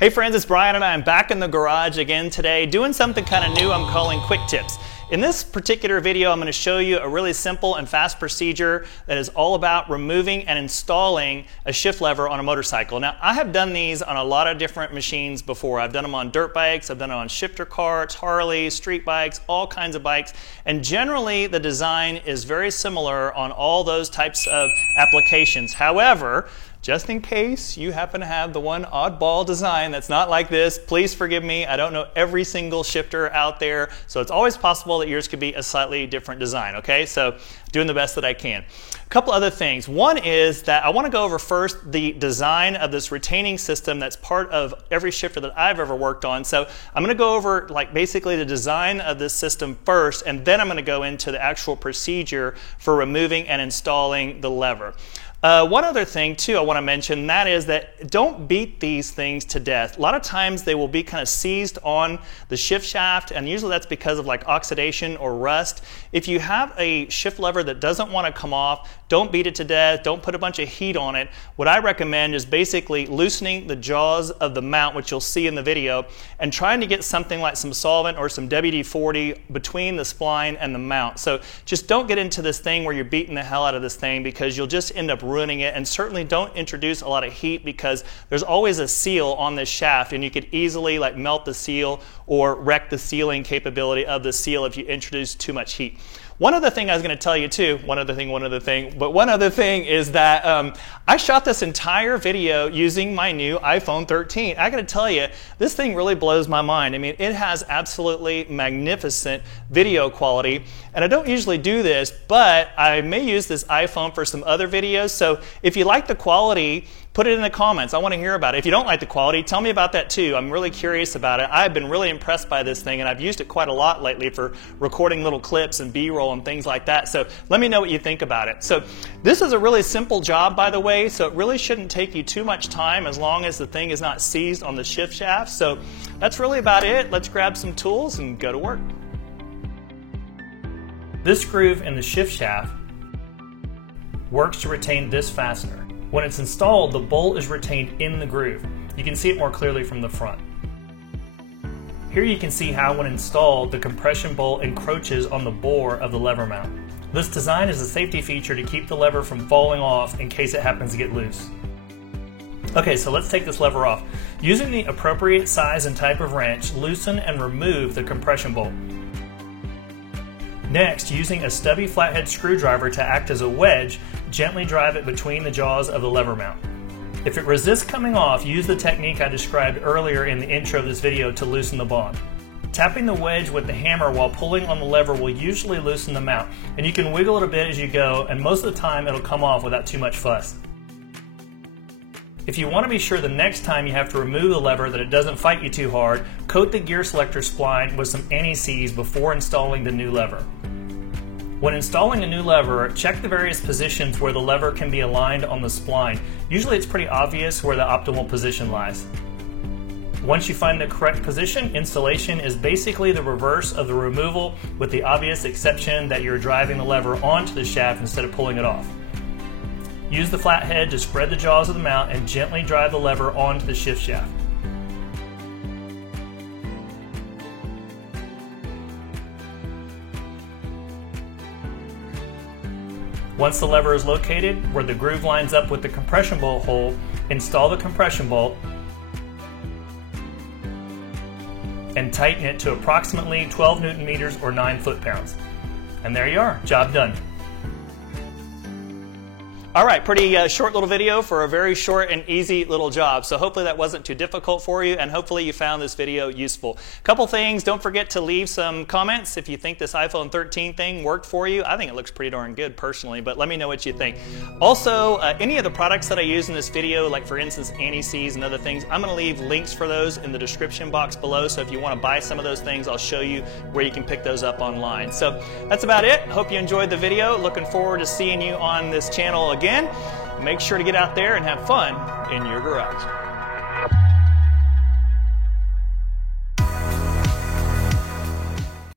Hey friends, it's Brian and I'm back in the garage again today doing something kind of new I'm calling Quick Tips. In this particular video, I'm going to show you a really simple and fast procedure that is all about removing and installing a shift lever on a motorcycle. Now, I have done these on a lot of different machines before. I've done them on dirt bikes, I've done it on shifter carts, Harleys, street bikes, all kinds of bikes, and generally the design is very similar on all those types of applications. However, just in case you happen to have the one oddball design that's not like this, please forgive me. I don't know every single shifter out there, so it's always possible that yours could be a slightly different design, okay? So doing the best that I can. A couple other things. One is that I want to go over first the design of this retaining system that's part of every shifter that I've ever worked on. So I'm going to go over basically the design of this system first, and then I'm going to go into the actual procedure for removing and installing the lever. One other thing too I want to mention, that is that don't beat these things to death. A lot of times they will be kind of seized on the shift shaft, and usually that's because of like oxidation or rust. If you have a shift lever that doesn't want to come off, don't beat it to death, don't put a bunch of heat on it. What I recommend is basically loosening the jaws of the mount, which you'll see in the video, and trying to get something like some solvent or some WD-40 between the spline and the mount. So just don't get into this thing where you're beating the hell out of this thing, because you'll just end up ruining it. And certainly don't introduce a lot of heat, because there's always a seal on this shaft and you could easily like melt the seal or wreck the sealing capability of the seal if you introduce too much heat. One other thing I was going to tell you too, one other thing is that I shot this entire video using my new iPhone 13. I got to tell you, this thing really blows my mind. I mean, it has absolutely magnificent video quality, and I don't usually do this, but I may use this iPhone for some other videos. So if you like the quality, put it in the comments. I want to hear about it. If you don't like the quality, tell me about that too. I'm really curious about it. I've been really impressed by this thing, and I've used it quite a lot lately for recording little clips and B-roll and things like that. So let me know what you think about it. So this is a really simple job, by the way, so it really shouldn't take you too much time as long as the thing is not seized on the shift shaft. So that's really about it. Let's grab some tools and go to work. This groove in the shift shaft works to retain this fastener. When it's installed, the bolt is retained in the groove. You can see it more clearly from the front. Here you can see how, when installed, the compression bolt encroaches on the bore of the lever mount. This design is a safety feature to keep the lever from falling off in case it happens to get loose. Okay, so let's take this lever off. Using the appropriate size and type of wrench, loosen and remove the compression bolt. Next, using a stubby flathead screwdriver to act as a wedge, gently drive it between the jaws of the lever mount. If it resists coming off, use the technique I described earlier in the intro of this video to loosen the bond. Tapping the wedge with the hammer while pulling on the lever will usually loosen the mount, and you can wiggle it a bit as you go, and most of the time it'll come off without too much fuss. If you want to be sure the next time you have to remove the lever that it doesn't fight you too hard, coat the gear selector spline with some anti-seize before installing the new lever. When installing a new lever, check the various positions where the lever can be aligned on the spline. Usually it's pretty obvious where the optimal position lies. Once you find the correct position, installation is basically the reverse of the removal, with the obvious exception that you're driving the lever onto the shaft instead of pulling it off. Use the flathead to spread the jaws of the mount and gently drive the lever onto the shift shaft. Once the lever is located where the groove lines up with the compression bolt hole, install the compression bolt and tighten it to approximately 12 Newton meters or 9 foot-pounds. And there you are, job done. All right, pretty short little video for a very short and easy little job. So hopefully that wasn't too difficult for you, and hopefully you found this video useful. Couple things, don't forget to leave some comments if you think this iPhone 13 thing worked for you. I think it looks pretty darn good personally, but let me know what you think. Also, any of the products that I use in this video, like for instance anti-seize and other things, I'm gonna leave links for those in the description box below. So if you wanna buy some of those things, I'll show you where you can pick those up online. So that's about it. Hope you enjoyed the video. Looking forward to seeing you on this channel again. Make sure to get out there and have fun in your garage.